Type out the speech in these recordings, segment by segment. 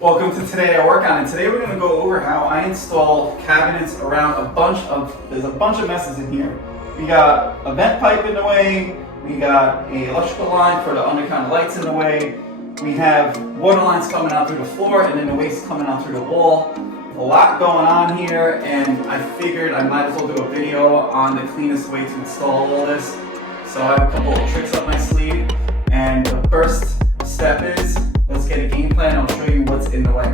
Welcome to Today I Work On, and today we're going to go over how I install cabinets around there's a bunch of messes in here. We got a vent pipe in the way, we got a electrical line for the undercounter lights in the way, we have water lines coming out through the floor, and then the waste coming out through the wall. A lot going on here, and I figured I might as well do a video on the cleanest way to install all this. So I have a couple of tricks up my sleeve, and the first step is, let's get a game plan. I'll show you what's in the way.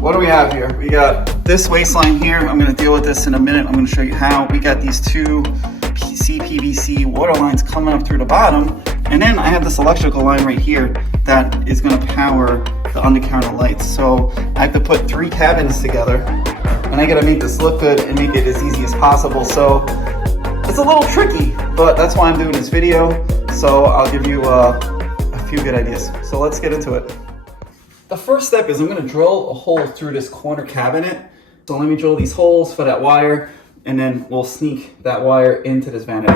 What do we have here? We got this waste line here. I'm going to deal with this in a minute. I'm going to show you how. We got these two CPVC water lines coming up through the bottom. And then I have this electrical line right here that is going to power the undercounter lights. So I have to put 3 cabinets together. And I got to make this look good and make it as easy as possible. So it's a little tricky, but that's why I'm doing this video. So I'll give you a few good ideas. So let's get into it. The first step is I'm going to drill a hole through this corner cabinet. So let me drill these holes for that wire, and then we'll sneak that wire into this vanity.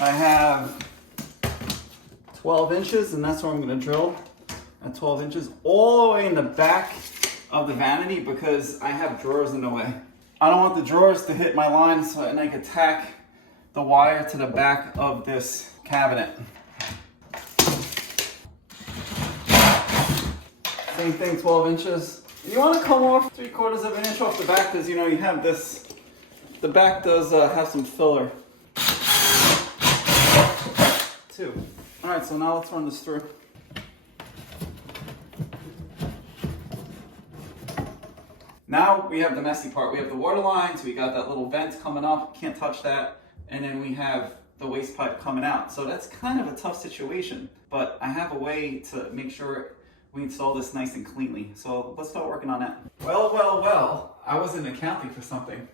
I have 12 inches, and that's where I'm going to drill at 12 inches all the way in the back of the vanity because I have drawers in the way. I don't want the drawers to hit my line, and I can tack the wire to the back of this cabinet. Same thing, 12 inches. You want to come off 3/4 of an inch off the back because you have this. The back does have some filler too. All right, so now let's run this through. Now we have the messy part. We have the water lines. We got that little vent coming up. Can't touch that. And then we have the waste pipe coming out. So that's kind of a tough situation, but I have a way to make sure we install this nice and cleanly. So let's start working on that. Well, I was in accounting for something.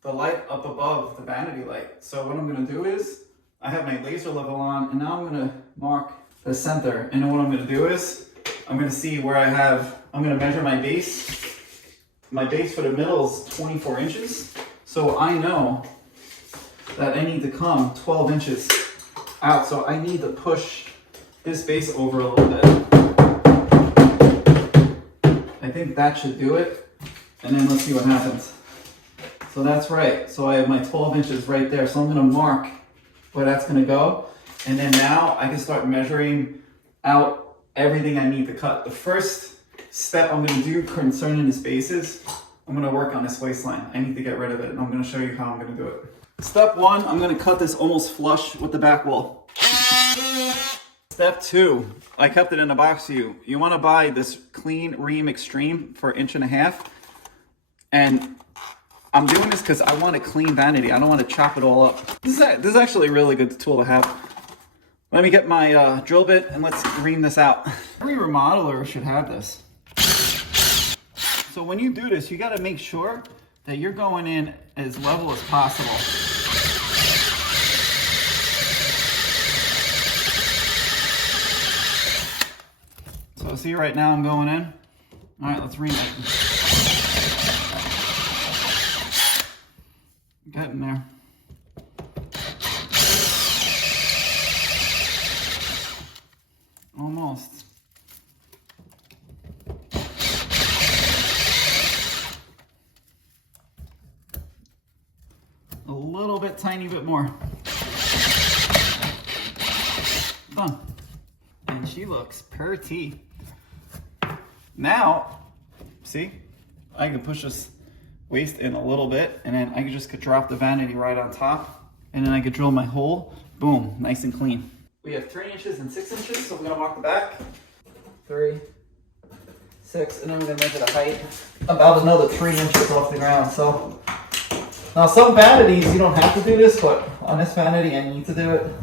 The light up above the vanity light. So what I'm gonna do is, I have my laser level on, and now I'm gonna mark the center. And then what I'm gonna do is, I'm gonna see where I'm gonna measure my base. My base for the middle is 24 inches. So I know that I need to come 12 inches out. So I need to push this base over a little bit. I think that should do it. And then let's see what happens. So that's right. So I have my 12 inches right there. So I'm gonna mark where that's gonna go. And then now I can start measuring out everything I need to cut. The first step I'm gonna do concerning the spaces, I'm gonna work on this waistline. I need to get rid of it, and I'm gonna show you how I'm gonna do it. Step 1, I'm gonna cut this almost flush with the back wall. Step 2, I kept it in a box for you. You wanna buy this clean Ream Extreme for 1.5 inches. And I'm doing this because I want a clean vanity. I don't want to chop it all up. This is actually a really good tool to have. Let me get my drill bit and let's ream this out. Every remodeler should have this. So when you do this, you got to make sure that you're going in as level as possible. So see right now I'm going in. All right, let's ream it. Getting there. Almost. A little bit, tiny bit more. Done. And she looks pretty. Now, see, I can push this waste in a little bit, and then I could drop the vanity right on top, and then I could drill my hole. Boom, nice and clean. We have 3 inches and 6 inches, so we're gonna mark the back. 3, 6, and then we're gonna measure the height. About another 3 inches off the ground. So now some vanities you don't have to do this, but on this vanity I need to do it.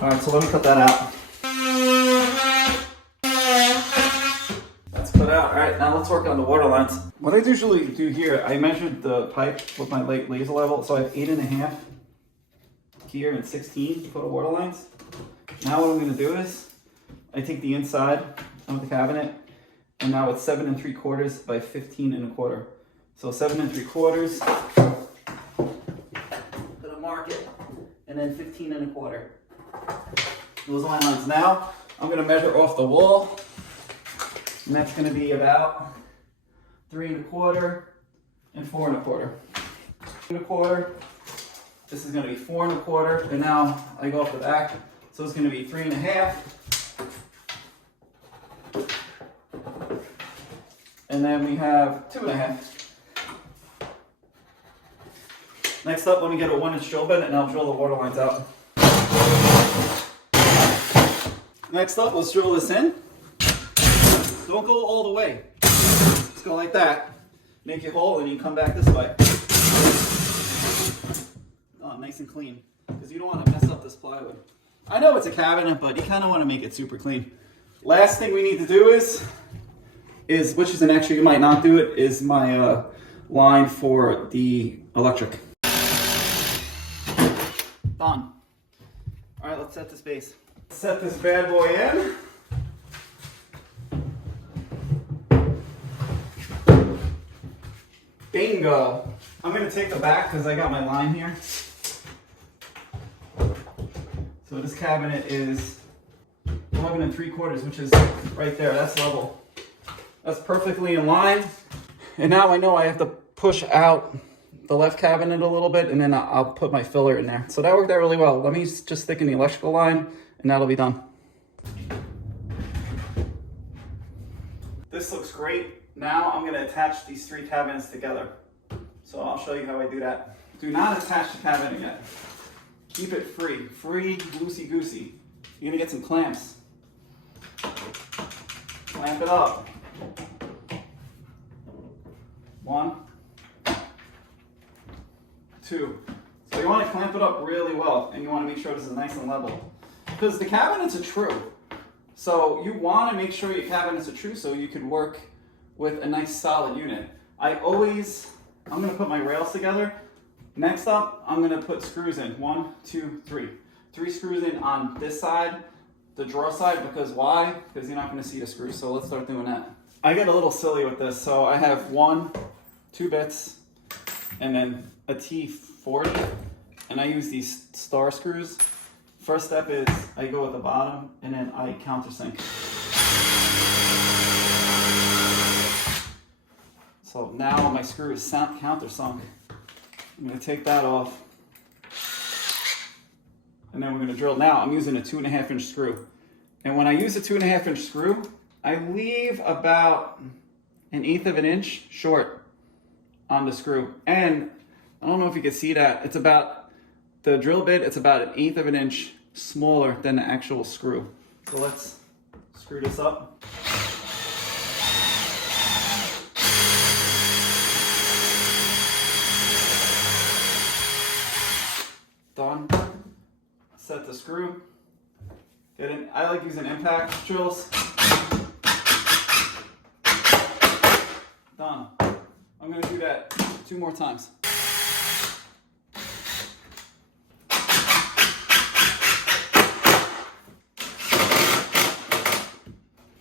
All right, so let me cut that out. Out. All right, now let's work on the water lines. What I usually do here, I measured the pipe with my laser level, so I have 8.5 here and 16 for the water lines. Now what I'm going to do is, I take the inside of the cabinet, and now it's 7 3/4 by 15 1/4. So 7 3/4. Gonna mark it, and then 15 1/4. Those are my lines. Now I'm going to measure off the wall And that's going to be about 3 1/4 and 4 1/4. 3 1/4. This is going to be 4 1/4. And now I go up the back. So it's going to be 3 1/2. And then we have 2 1/2. Next up, let me get a 1-inch drill bit and I'll drill the water lines out. Next up, let's drill this in. Don't go all the way. Just go like that. Make your hole and you come back this way. Oh, nice and clean. Because you don't want to mess up this plywood. I know it's a cabinet, but you kind of want to make it super clean. Last thing we need to do is which is an extra, you might not do it, is my line for the electric. Done. All right, let's set this base. Set this bad boy in. Bingo. I'm gonna take the back because I got my line here. So this cabinet is 11 3/4, which is right there. That's level. That's perfectly in line. And now I know I have to push out the left cabinet a little bit, and then I'll put my filler in there. So that worked out really well. Let me just stick in the electrical line, and that'll be done. This looks great. Now I'm gonna attach these 3 cabinets together. So I'll show you how I do that. Do not attach the cabinet yet. Keep it free, loosey-goosey. You're gonna get some clamps. Clamp it up. 1, 2. So you want to clamp it up really well, and you want to make sure this is nice and level. Because the cabinets are true. So you want to make sure your cabinets are true so you can work with a nice solid unit. I'm going to put my rails together. Next up, I'm going to put screws in. 1, 2, 3. 3 screws in on this side, the drawer side, because why? Because you're not going to see the screws. So let's start doing that. I get a little silly with this. So I have 1, 2 bits, and then a T40, and I use these star screws. First step is I go at the bottom, and then I countersink. So now my screw is countersunk. I'm going to take that off, and then we're going to drill. Now I'm using a 2 1/2 screw, and when I use a 2 1/2 screw, I leave about 1/8 inch short on the screw. And I don't know if you can see that. It's about, the drill bit, it's about 1/8 inch smaller than the actual screw. So let's screw this up. Done. Set the screw. Get in. I like using impact drills. Done. I'm going to do that 2 more times.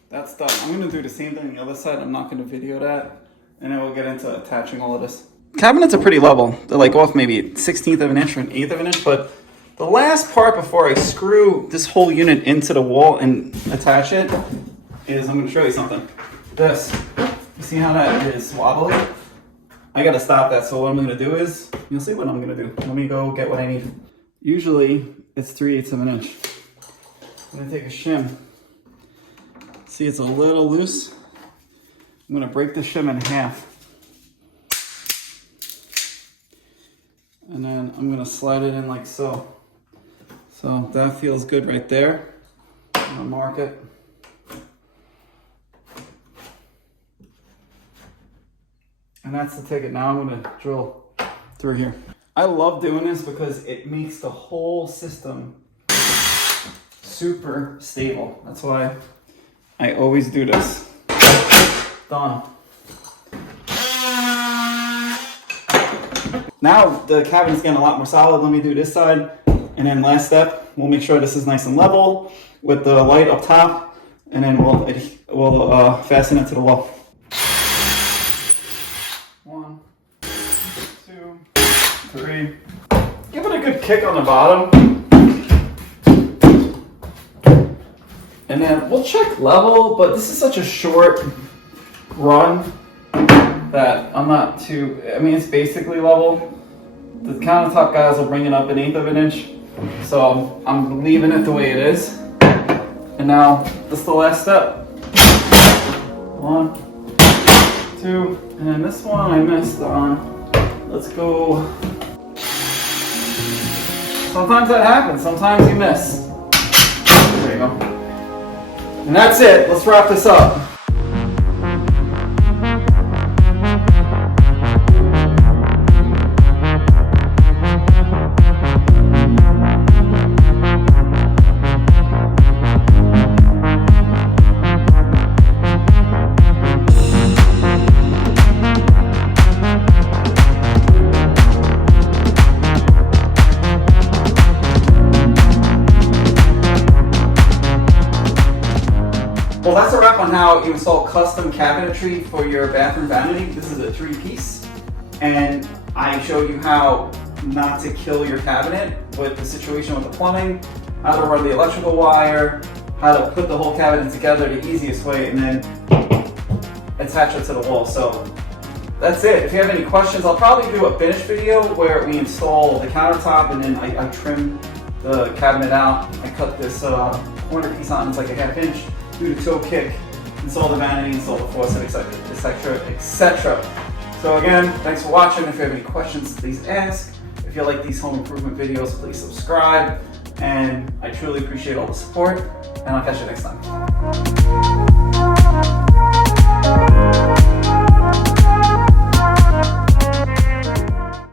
That's done. I'm going to do the same thing on the other side. I'm not going to video that. And then we'll get into attaching all of this. Cabinets are pretty level. They're like off maybe 1/16 inch or 1/8 inch. But the last part before I screw this whole unit into the wall and attach it is, I'm going to show you something. This. You see how that is wobbly? I got to stop that. So what I'm going to do is, you'll see what I'm going to do. Let me go get what I need. Usually it's 3/8 inch. I'm going to take a shim. See, it's a little loose. I'm going to break the shim in half. And then I'm going to slide it in like so. So that feels good right there. I'm going to mark it. And that's the ticket. Now I'm going to drill through here. I love doing this because it makes the whole system super stable. That's why I always do this. Done. Now the cabinet's getting a lot more solid. Let me do this side. And then last step, we'll make sure this is nice and level with the light up top. And then we'll fasten it to the wall. 1, 2, 3. Give it a good kick on the bottom. And And then we'll check level, but this is such a short run that I'm not too, I mean, it's basically level. The countertop guys will bring it up 1/8 of an inch. So I'm leaving it the way it is. And now, this is the last step. 1, 2, and then this one I missed on. Let's go. Sometimes that happens, sometimes you miss. There you go. And that's it, let's wrap this up. Well, that's a wrap on how you install custom cabinetry for your bathroom vanity. This is a 3-piece, and I showed you how not to kill your cabinet with the situation with the plumbing, how to run the electrical wire, how to put the whole cabinet together the easiest way, and then attach it to the wall. So that's it. If you have any questions, I'll probably do a finished video where we install the countertop and then I trim the cabinet out. I cut this corner piece on, it's like a 1/2 inch. Do the toe kick, install the vanity, install the faucet, etc., etc. So again, thanks for watching. If you have any questions, please ask. If you like these home improvement videos, please subscribe. And I truly appreciate all the support, and I'll catch you next time.